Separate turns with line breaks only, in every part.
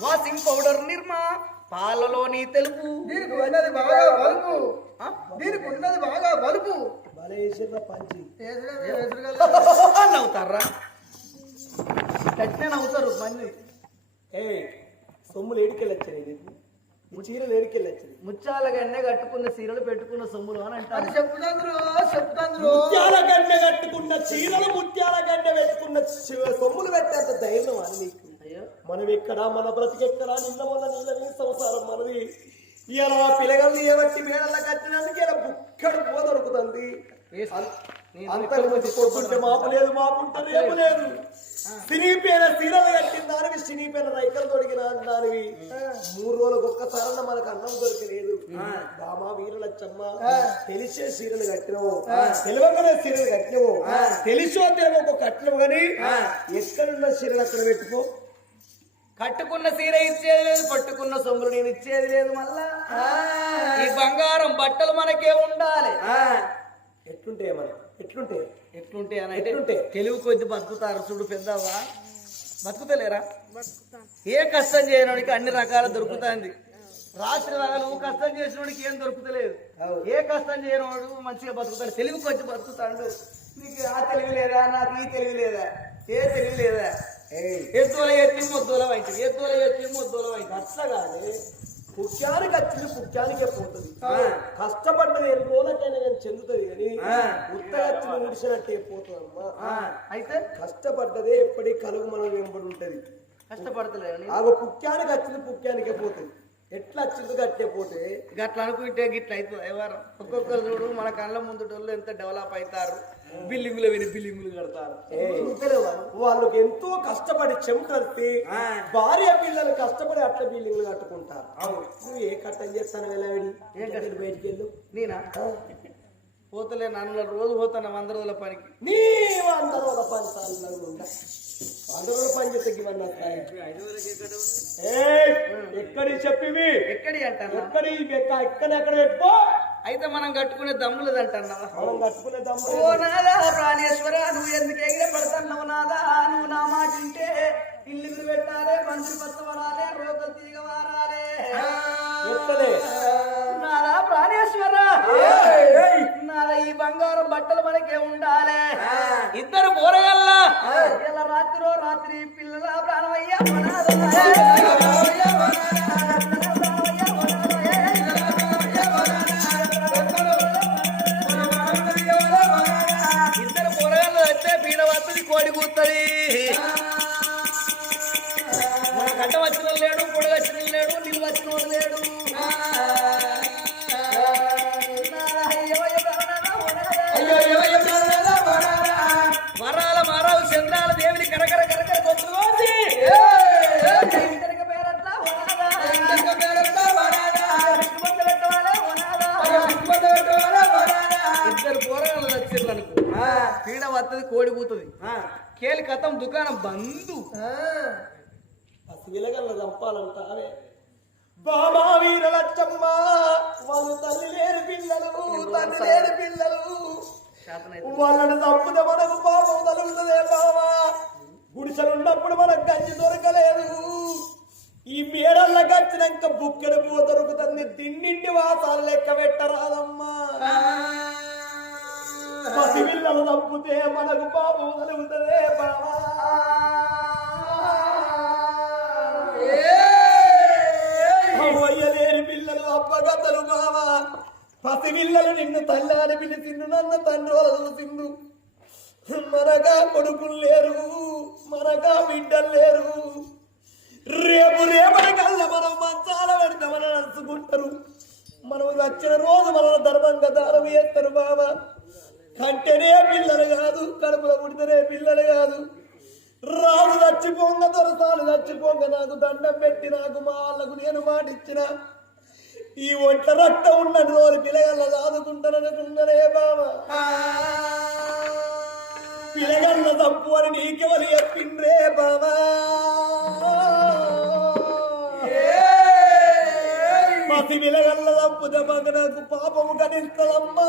Washing powder నిర్మా పాలలోని తెలుపు.
దీనికి ఉన్నది బాగా బలుపు.
ఆ?
దీనికి ఉన్నది బాగా బలుపు.
పంచి.
నవ్వుతారా? గట్టినే నవ్వుతారు మంది.
ఏ సొమ్ములు ఏడికెళ్ళొచ్చాయి నీకు? చీరలు ఏడికెళ్ళొచ్చాయి
ముచ్చాల గన్నే కట్టుకున్న సీరలు పెట్టుకున్న సొమ్ములు అని అంటారు.
అది చెప్పుతాంద్రు చెప్పుతాంద్రు
ముత్యాల గడ్డ కట్టుకున్న చీరలు ముత్యాల గడ్డ పెట్టుకున్న సొమ్ములు పెట్టేంత ధైర్యం అని నీకు? మనం ఎక్కడ మన బ్రతికెక్కడ నిన్న మొన్న నీళ్ళ సంసారం మనది. ఇలా పిల్లగాళ్ళు ఏమట్టి మేడల కట్టినందుకు ఇలా బుక్కడు పో దొరుకుతుంది. అంతకు మంచి పొద్దుంటే మాపు లేదు మాపుంటే రేపు లేదు. సినిగిపోయిన సీరలు కట్టిన దానివి సినిగిపోయిన రైకలు దొరికిన దానివి. మూడు రోజులకు ఒక్కసారన్న మనకు అన్నం దొరకలేదు. బామా వీరలచ్చమ్మ తెలిసే సీరలు కట్టినవు. తెలియకనే సీరలు కట్టినవు. తెలిసో తెలియక కట్టినవు కానీ ఎక్కడున్న సీరలు అక్కడ పెట్టుకో.
కట్టుకున్న సీర ఇచ్చేది లేదు పట్టుకున్న సొమ్ములు నేను ఇచ్చేది లేదు మళ్ళా. ఈ బంగారం బట్టలు మనకే ఉండాలి.
ఎట్లుంటే మనం ఎట్లుంటే?
ఎట్లుంటే అని అంటే
ఎట్లుంటే?
తెలివి కొద్ది బతుకుతారు చూడు పెద్దవా బతుకుతలేరా? ఏ కష్టం చేయడానికి అన్ని రకాల దొరుకుతుంది. రాత్రి రకాలు కష్టం చేసినోడికి ఏం దొరుకుతలేదు. ఏ కష్టం చేయనోడు మంచిగా బతుకుతాడు. తెలివి కొద్ది బతుకుతాడు. నీకు ఆ తెలివి లేదా? నాకు ఈ తెలివి లేదా? ఏ తెలివి లేదా? ఎత్తుల ఎత్తి ముద్దోల వైపు ఎత్తుల ఎత్తి ముద్దోల వైపు.
అట్లా కాదు. పుష్యానికి వచ్చింది పుష్యానికే పోతుంది. కష్టపడ్డది ఎన్ని రోజులకైనా కానీ చెందుతుంది కానీ ఉత్తగా వచ్చిన ముడిసినట్టే పోతుందమ్మా.
అయితే?
కష్టపడ్డదే ఎప్పటికీ కలుగు మనం వెంబడి ఉంటది.
కష్టపడతలేదు
ఆగో పుక్యానికి వచ్చింది పుక్యానికే పోతుంది. ఎట్లా వచ్చింది గట్టే పోతే?
గట్ల అనుకుంటే గిట్ల అవుతుంది ఎవరు? ఒక్కొక్కరు చూడు మన కళ్ళ ముందు ఎంత డెవలప్ అవుతారు. బిల్డింగులు విని బిల్డింగులు కడతారు?
వాళ్ళకి ఎంతో కష్టపడి చెమటర్తి భార్య పిల్లలు కష్టపడి అట్ల బిల్డింగ్లు కట్టుకుంటారు. నువ్వు ఏ కట్టం చేస్తాను వెళ్ళాడి? బయటికి వెళ్ళు.
నేనా? పోతలే నన్ను రోజు పోతాను వంద రోజుల పనికి.
నీ అందరూ ఒక పని అందరూ కూడా పని చేస్తే ఇవన్నీ వస్తాయి. ఏయ్, ఎక్కడి చెప్పివి?
ఎక్కడి అంటాను?
ఎక్కడి ఎక్క ఇక్కడ ఎక్కడ పెట్టుకో.
అయితే మనం కట్టుకునే దమ్ములది అంటాను
మనం కట్టుకునే దమ్ము
ఓ నాదా ప్రాణేశ్వర నువ్వు ఎందుకు ఎగిరే పడుతున్నావు నాదా? నువ్వు నా మాట వింటే ఇల్లు పెట్టాలే మందులు పచ్చవరాలే రోగలు తిరిగ వారాలే. నాదా ప్రాణేశ్వర? బట్టలు మనకే ఉండాలి ఇద్దరు పోరగల్లా ఇలా రాత్రిలో రాత్రి పిల్లల ప్రాణమయ్యా ఇద్దరు పోరగాళ్ళు వస్తే పీడ వస్తుంది కోడి కూతుంది మన గడ్డ వచ్చిన వచ్చిర్రు అనుకో. పీడ వత్తది కోడి కూతుంది కేలి కథం దుకాణం బందు
చంపాలంట అవే బాబా వీరలచ్చమ్మ వాళ్ళు తల్లి లేని పిల్లలు లేని పిల్లలు. వాళ్ళని చంపితే మనకు పాపం తలుగుతుందే బావా. గుడిసెలు ఉన్నప్పుడు మనకు గంజి దొరకలేదు. ఈ మేడల్లో గచ్చినాక బుక్కెడు పూ దొరుకుతుంది. తిన్నింటి వాసాలు లెక్క పెట్టరాదమ్మా. పసి పిల్లలు చంపితే మనకు పాపం బావా అవ్వయ్యలేని పిల్లలు అబ్బగతలు బావా. పసి పిల్లలు నిన్ను తల్లాని పిలిచిండు నన్ను తండ్రి చూసిండు. మనగా కొడుకులు లేరు మనగా బిడ్డలు లేరు. రేపు రేపటి కల్లా మనం మంచాల పెడతామని నడుచుకుంటారు మనం వచ్చిన రోజు మన ధర్మంగా దానం చేస్తారు బాబా కంటేనే పిల్లలు కాదు కడుపులో పుడితేనే పిల్లలు కాదు. రాజు చచ్చిపోంగ దొరసాలు చచ్చిపోంగ నాకు దండం పెట్టి నాకు మా వాళ్ళకు నేను మాట ఇచ్చిన. ఈ ఒంట రక్తం ఉన్న రోజు పిల్లగల్ల దాదుకుంటాననుకున్నరే బాబా పిల్లగల్ల తప్పు అని నీకెవరు చెప్పిండ్రే బాబా పసి పిల్లగల్ల తప్పు దెబ్బక నాకు పాపము కనిస్తదమ్మా.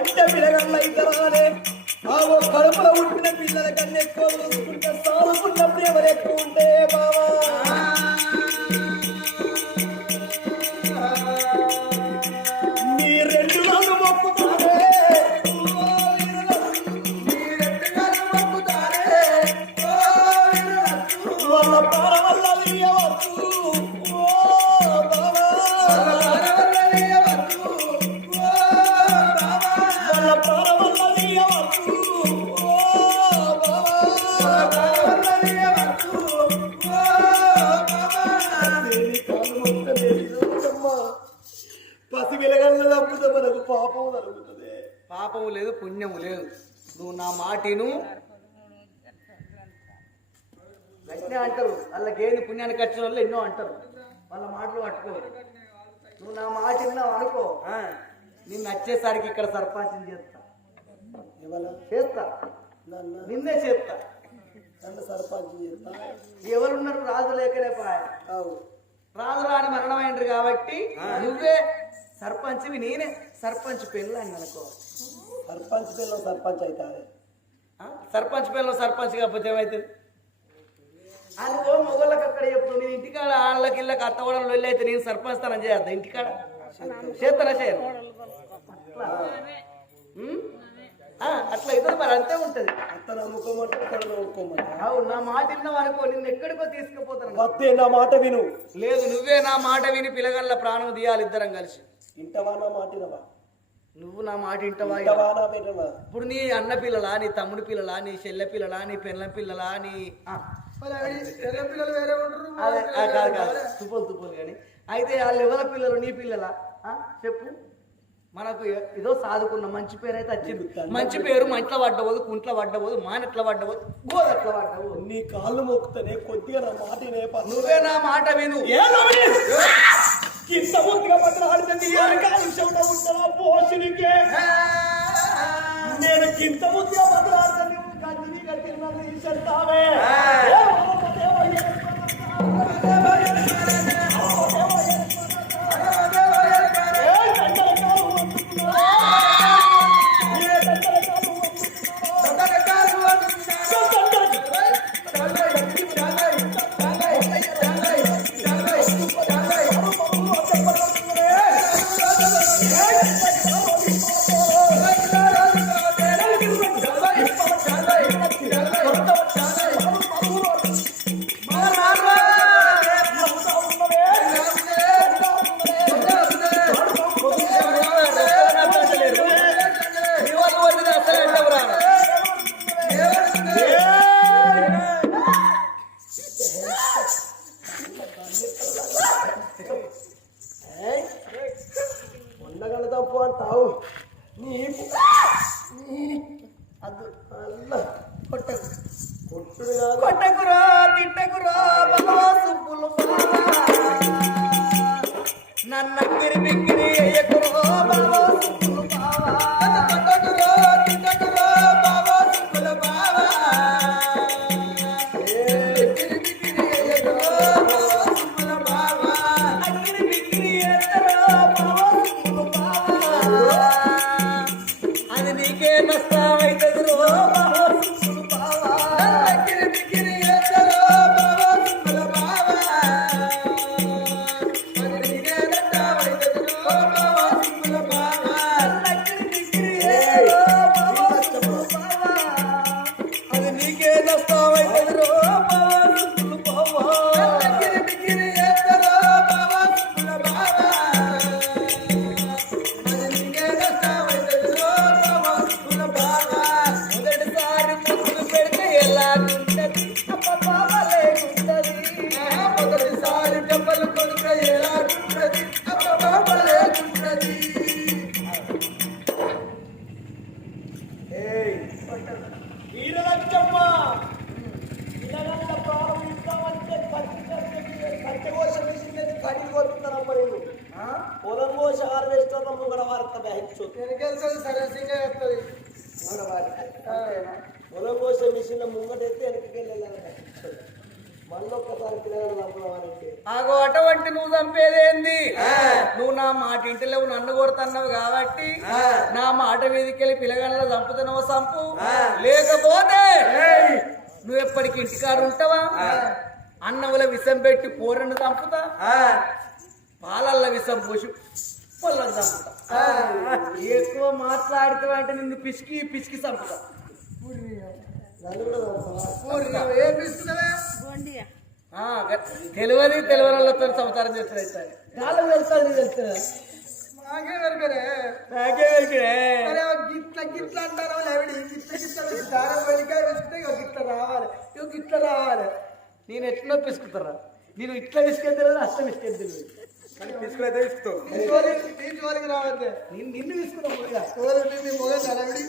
అంటే పిల్లగాళ్ళు అయితరానే ఆ కడుపులో పుట్టిన పిల్లల కన్నా ఎక్కువ చూసుకుంటే సాగుకున్నప్పుడు ఎవరు ఎక్కువ ఉంటే బావా.
లేదు పుణ్యము లేదు. నువ్వు నా మాటిను వెంటనే అంటారు. వాళ్ళకి ఏంది పుణ్యానికి వచ్చిన వాళ్ళు ఎన్నో అంటారు. వాళ్ళ మాటలు పట్టుకో నువ్వు నా మాట విన్నావు అనుకో నిన్ను వచ్చేసరికి ఇక్కడ సర్పంచం చేస్తా. చేస్తా.
నన్ను
నిన్నే చేస్తా.
నన్ను సర్పంచ్ చేస్తా.
ఎవరున్నారు? రాజు లేకనే పాయ. రాజు రాని మరణమైండ్రు కాబట్టి నువ్వే సర్పంచ్వి నేనే సర్పంచ్ పెళ్ళాన్ని అనుకో.
సర్పంచ్ పిల్ల సర్పంచ్ అవుతారు.
ఆ? సర్పంచ్ పిల్లలు సర్పంచ్ కాకపోతే ఏమైతుంది? అనుకో మొగళ్ళకి అక్కడ చెప్పు నేను ఇంటికాడ ఆళ్ళకి ఇళ్ళకి అత్తవడం వెళ్ళి అయితే నేను సర్పంచ్ తనం చేయద్దా ఇంటికాడ? చేస్తారా చేయరు? అట్లా. అవుతుంది మరి అంతే ఉంటది.
అత్త నమ్ముకోమంటే ఇక్కడ నమ్ముకోమంట.
అవును నా మాట విన్నావు అనుకో నిన్ను ఎక్కడికో తీసుకుపోతాను
వద్దే నా మాట విను.
లేదు నువ్వే నా మాట విని పిల్లగల్ల ప్రాణం తీయాలి ఇద్దరం కలిసి.
ఇంటవా నా మాటినవా
నువ్వు నా మాట వింటవా
ఇంటవా
ఇప్పుడు నీ అన్న పిల్లలా నీ తమ్ముడి పిల్లలా నీ చెల్లె పిల్లలా నీ పెళ్ళ పిల్లలా నీ కాదు కాదు. తుపోలు తుపోలు కానీ. అయితే వాళ్ళు ఎవరి పిల్లలు నీ పిల్లలా? చెప్పు. మనకు ఏదో సాదుకున్న మంచి పేరు అయితే వచ్చింది మంచి పేరు మంట్లో పడ్డబోదు కుంట్లో పడ్డబోదు మానెట్ల పడ్డబోదు గోదట్ల పడ్డబోదు.
నీ కాళ్ళు మొక్కుతానే కొద్దిగా నా మాట
నువ్వే నా మాట విను.
ఇంత ముద్దుగా పట్ల ఆడుతుంది కాలు చెవుట ఉంటారా పోషునికే నేను ఇంత ముద్దుగా పట్ల ఆడుతుంది కంటిని కట్టి నన్ను
వస్తుంది
పొలం కోసే మిషన్ వెనక్కి పిల్లలు
ఆగో అటువంటి నువ్వు చంపేదేంది? నువ్వు నా మాట ఇంటిలో నన్ను కొడుతున్నావు కాబట్టి నా మాట మీదకెళ్ళి పిల్లగాళ్ళ చంపుతున్నావు చంపు. లేకపోతే నువ్వు ఎప్పటికి ఇంటికాడ ఉంటావా? అన్నముల విషం పెట్టి కూరను చంపుతా? పాలల్ల విషం పోసి పొల్లను చంపుతా. ఎక్కువ మాట్లాడితే అంటే నిన్ను పిసికి పిసికి చంపుతా.
ఏం
తెలియని సంసారం చేస్తారు నాకే.
అరే ఓ గిట్ల గిట్ల అంటారు లేవిడి గిట్ల గిట్ల వేసి దారం వెలికాయ వేస్తే ఇక గిట్ల రావాలి. ఇక గిట్ల రావాలి.
నేను ఎట్లా పిసుకుతారా? నేను ఇట్లా పిసుకెళ్తే అట్లా పిసుకెళ్తే
తీసుకురైతే
రావద్దే.
నేను నిన్ను తీసుకున్నా
తోలు నీ మొగ నలవిడి